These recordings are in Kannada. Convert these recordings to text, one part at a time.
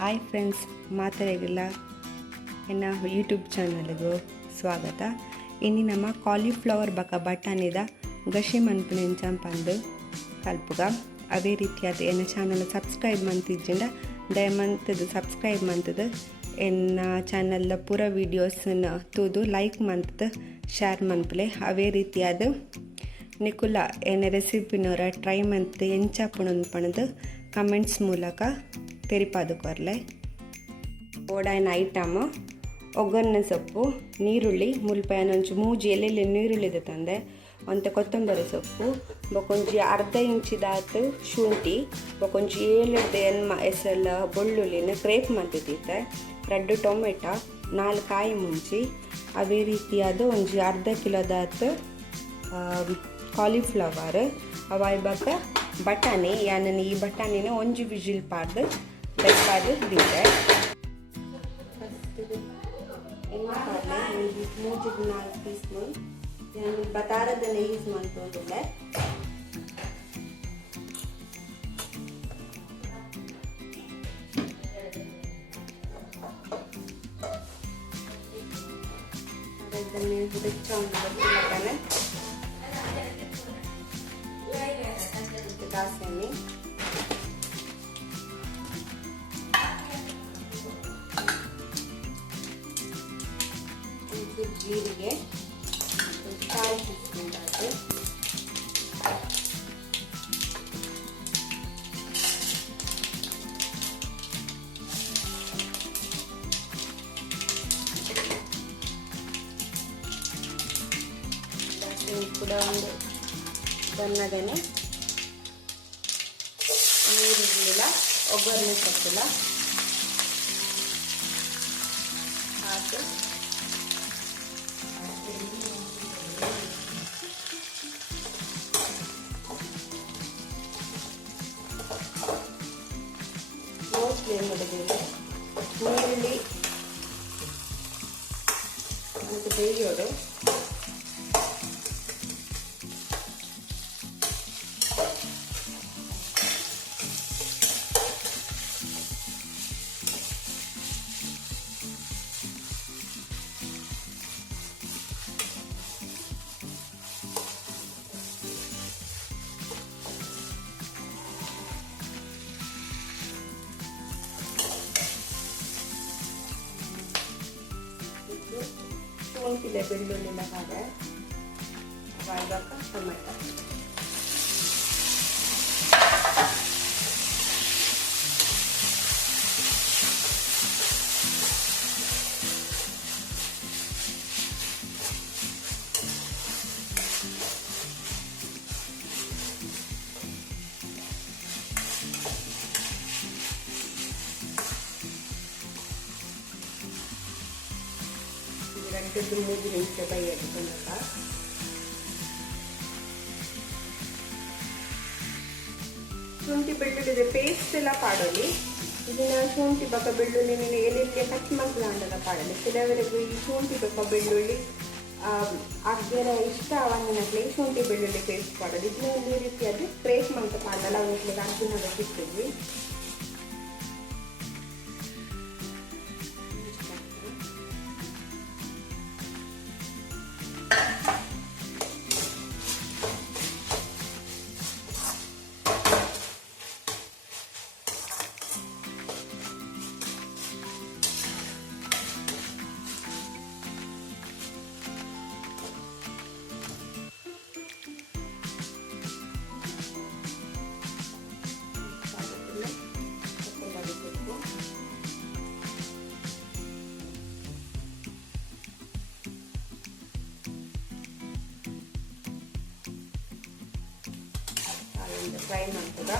ಹಾಯ್ ಫ್ರೆಂಡ್ಸ್, ಮಾತಾಡಿರಲಿಲ್ಲ ಎನ್ನ ಯೂಟ್ಯೂಬ್ ಚಾನಲ್ಗೂ ಸ್ವಾಗತ. ಇನ್ನು ನಮ್ಮ ಕಾಲಿಫ್ಲವರ್ ಬಟಾಣಿದ ಗಶಿ ಮನ್ಪುನೆಂಚಂಪಂದು ಕಲ್ಪುಗ ಅವೇ ರೀತಿಯಾದ ಎನ್ನ ಚಾನಲ್ ಸಬ್ಸ್ಕ್ರೈಬ್ ಮಂತಿದ್ದಿಂದ ದಯಮಂತದ್ದು ಸಬ್ಸ್ಕ್ರೈಬ್ ಮಂತದ್ದು ಎನ್ನ ಚಾನಲ್ದ ಪೂರ ವೀಡಿಯೋಸನ್ನ ತೂದು ಲೈಕ್ ಮಂತದ್ದು ಶೇರ್ ಮನ್ಪುಲೆ. ಅವೇ ರೀತಿಯಾದ ನಿಕುಲ ಎನ್ನ ರೆಸಿಪಿನವರ ಟ್ರೈ ಮಂತ್ ಎಂಚಾಪುಣಂದು ಪಣದು ಕಮೆಂಟ್ಸ್ ಮೂಲಕ ತೆರಿಪಾದು ಕೊರ್ಲೆ. ಓಡಾಯಿನ ಐಟಮ್ ಒಗ್ಗರಣೆ ಸೊಪ್ಪು, ನೀರುಳ್ಳಿ ಮುಲ್ಪಾಯನೊಂಚು ಮೂಜಿ ಎಲ್ಲೆಲ್ಲಿ ನೀರುಳ್ಳಿದ ತಂದೆ, ಒಂತೆ ಕೊತ್ತಂಬರಿ ಸೊಪ್ಪು, ಬೊಕೊಂಜಿ ಅರ್ಧ ಇಂಚಿದಾತು ಶುಂಠಿ, ಬೊಕೊಂಜಿ 7 ಎಸಲ ಬೆಳ್ಳುಳ್ಳಿನ ಕ್ರೇಪ್ ಮಂತಿದ್ದೆ, 2 ಟೊಮೆಟೊ, 4 ಕಾಯಿ ಮುಂಚಿ, ಅವೇ ರೀತಿಯಾದ ಒಂಜಿ ಅರ್ಧ ಕಿಲೋದಾತು ಕಾಲಿಫ್ಲವರ್, ಅವಾಯ್ಬಾಕ ಬಟಾಣಿ. ಯಾನನ್ನು ಈ ಬಟಾಣಿನ ಒಂಜಿ ವಿಜಿಲ್ ಪಾಡ್ದು ಬೆಚ್ಚಾದು ದಿದ್ದೆ. ಎಣ್ಣೆ ಪಾಡ್ಲೆ 3-4 ಟೀ ಸ್ಪೂನ್ ನಾನು ಬತಾರದನ್ನ ಯೂಸ್ ಮಾಡ್ಕೊಂಡಿದ್ದೆ. ಅದನ್ನು ಬೆಚ್ಚ ಒಂದು ಬರ್ತಿದ್ದಾನೆ ದಾಸೆಣ್ಣೆ, ಜೀರಿಗೆ, ಕಾಲು ಟೀ ಸ್ಪೂನ್ ಆಯಿತು, ಕೂಡ ಒಂದು ಬನ್ನದೇನೆ ನೀರಿಲ್ಲ, ಒಗ್ಗರಣೆ ಸೊಪ್ಪಿಲ್ಲ ಹಾಕಿ ಫ್ಲೇಮ್ ಮಾಡಿದ್ದೀವಿ. ನೀರುಳ್ಳಿ ಮತ್ತು ಬೇಯೋಡು ಶುಂಠಿಲೆ ಬೆಳ್ಳುಳ್ಳಿನ ಹಾಗೆ ಅವಾಗ ಟೊಮೆಟೊ ಎರಡು 3 ನಿಮಿಷ ಬೇಯಬೇಕು ತನಕ. ಶುಂಠಿ ಬೆಳ್ಳುಳ್ಳಿದ ಪೇಸ್ಟ್ ಎಲ್ಲ ಪಾಡೋಲಿ. ಇದನ್ನ ಶುಂಠಿ ಬಕ್ಕ ಬೆಳ್ಳುಳ್ಳಿ ಎಲೆಗೆ ಕಟ್ ಮಾಡ್ಲಾಂಡದ ಪಾಡಲಿ. ಕೆಲವರಿಗೆ ಈ ಶುಂಠಿ ಬಕ್ಕ ಬೆಳ್ಳುಳ್ಳಿ ಅದ್ರ ಇಷ್ಟ ಅವನ್ನಿನಕ್ಕೆ ಶುಂಠಿ ಬೆಳ್ಳುಳ್ಳಿ ಪೇಸ್ಟ್ ಪಾಡೋದು. ಇದನ್ನ ಈ ರೀತಿಯಾಗಿ ಕ್ರೇಪ್ ಮಂತ ಪಾಡಲ್ಲ ಅವನಿಗೆ ಅರ್ಜುನ ಸಿಗ್ತಿದ್ವಿ. ಫ್ರೈ ಮಾಡ್ತದ.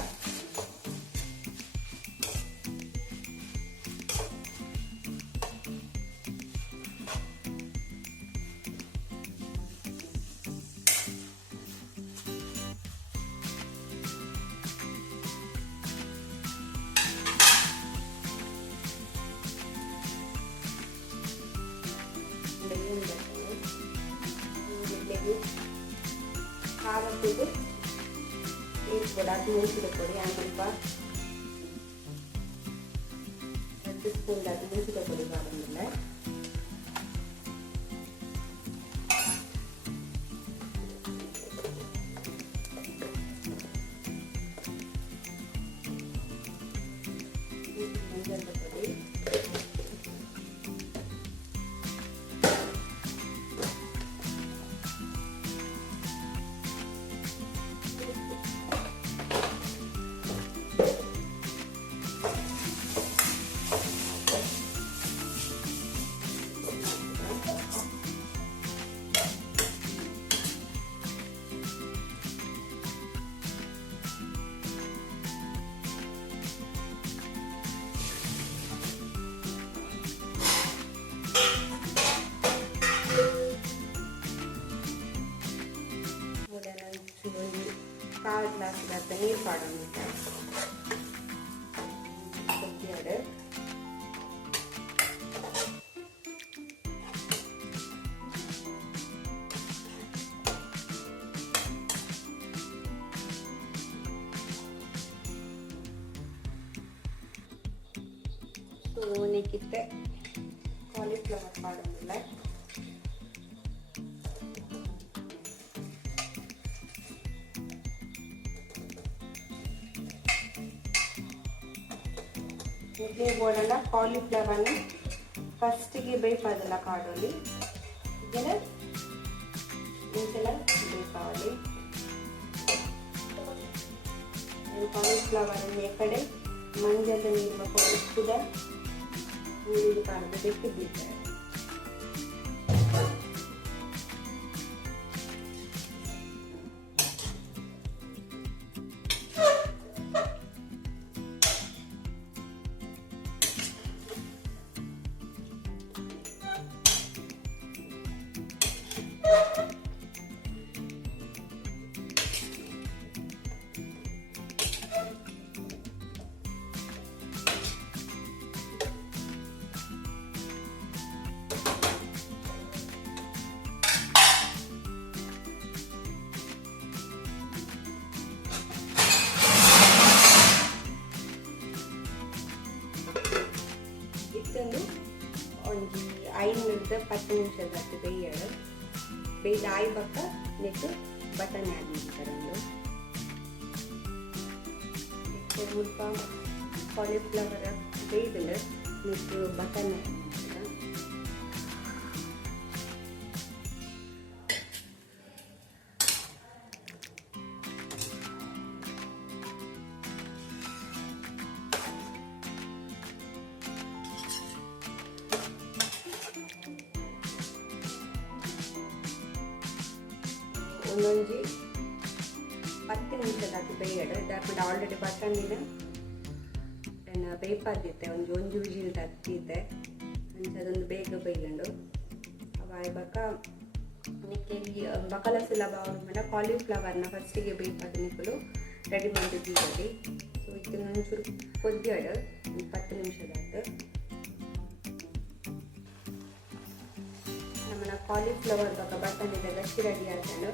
ಖಾರ ಪುಡಿ ಕೂಡ, ಅರಿಶಿನ ಪುಡಿ, ಸ್ವಲ್ಪ ಸ್ಪೂನ್ ಅದು ಮುಂಚಿತ ಪುಡಿ ಮಾಡೋದಿಲ್ಲ. ಮಂಜಲ್ ಪುಡಿ, ಕಾಲು ಗ್ಲಾಸ್ ನೀರು ಪಾಡೋದಿಲ್ಲ. ಕೊದ್ದಿಯಾಡು ಸೋನಿಕ್ಕಿತ್ತೆ ಕಾಲಿಫ್ಲವರ್ ಪಾಡೋದಿಲ್ಲ. ಇಡ್ಲಿ ಬೋರ್ಡಲ್ಲ ಕಾಲಿಫ್ಲವರ್ನ ಫಸ್ಟಿಗೆ ಬೇಯಿಸೋದಿಲ್ಲ ಕಾಡೋಲಿ ಇದೆಲ್ಲ ಬೇಯಿಸೋಲಿ. ಕಾಲಿಫ್ಲವರ್ ಕಡೆ ಮಂಜದ ನೀರು ಉಪ್ಪುದ ನೀರು ಕಾಣದೆ ಬೆಕ್ಕೆ ಬೀಳ್ತಾರೆ. ಒಂದು 5-10 ನಿಮಿಷದಷ್ಟು ಬೇಯಡು. ಬೇಯ್ದ ಆಯಿ ಬಕ್ಕ ನೆಕ್ಕು ಬಟನ್ ಆ್ಯಡ್ ಮಾಡ್ತಾರಂದು ಸ್ವಲ್ಪ ಕಾಲಿಫ್ಲವರ್ ಬೇಯ್ದಲ್ಲ ನೆಕ್ಕು ಬಟನ್ ಆ್ಯಡ್ ಮಾಡ್ತಾರೆ. ಒಂದೊಂಜಿ 10 ನಿಮಿಷದಾಗಿ ಬೇಯಡು. ದಾಪಿಡ ಆಲ್ರೆಡಿ ಬಟನ್ನಿನ ಬೇಯ್ಪಾದಿತ್ತೆ ಒಂಜಿ ವಿಜಿಲ್ ತತ್ತಿದ್ದೆ ಅಂಚದೊಂದು ಬೇಗ ಬೇಯ್ಕೊಂಡು ಅವಾಯ್ ಬಕ್ಕ ನಿಕ್ಕೆಲ್ಲಿ ಬಕಲ ಸುಲಭ ಮೇಲೆ ಕಾಲಿಫ್ಲವರ್ನ ಫಸ್ಟಿಗೆ ಬೇಯ್ಪಾದ ನಿಕ್ಕಲು ರೆಡಿ ಮಾಡಿದ್ದೀವಿ. ಸೊ ಇದನ್ನ ಒಂಚೂರು ಕೊದ್ದಿಯಡು 10 ನಿಮಿಷದಾಯ್ತು. ನಮ್ಮನ್ನ ಕಾಲಿಫ್ಲವರ್ ಬಗ್ಗೆ ಬಟನ್ ಇದೆ ಗಟ್ಟಿ ರೆಡಿ ಆಯ್ತು.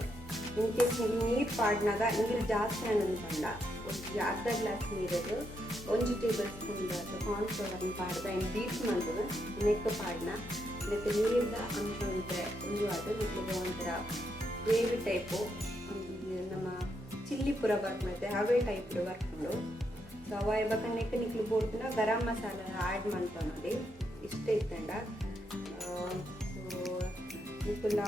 ಇನ್ ಕೇಸ್ ನೀವು ನೀರು ಪಾಡ್ನಾಗ ನೀರು ಜಾಸ್ತಿ ಅನ್ಕೊಂಡ ಒಂದು ಅರ್ಧ ಗ್ಲಾಸ್ ನೀರದು 1 ಟೇಬಲ್ ಸ್ಪೂನ್ ಕಾರ್ನ್ಫ್ಲವರ್ನ ಪಾಡ್ದ ಇನ್ನು ಬೀಟ್ ಮಾಡ್ಬೋದು ನೆಕ್ ಪಾಡ್ನ ಇದಕ್ಕೆ ನೀರಿಂದ ಅನ್ಕೊಂಡ್ರೆ ಒಂದು ಅದು ನಿಮಗೆ ಒಂಥರ ಗ್ರೇವಿ ಟೈಪು ನಮ್ಮ ಚಿಲ್ಲಿ ಪುರ ವರ್ಕ್ ಮಾಡುತ್ತೆ ಅವೇ ಟೈಪ್ ವರ್ಕ್ಗಳು. ಸೊ ಅವ ಇವಾಗ ನೆಕ್ ನಿಕ್ಲು ಬೋಡ್ನ ಗರಂ ಮಸಾಲ ಆ್ಯಡ್ ಮಾಡ್ತಾ ನೋಡಿ ಇಷ್ಟ ಇತ್ತಂಡ. ಸೊ ನಿಕ್ಕುಲ್ಲ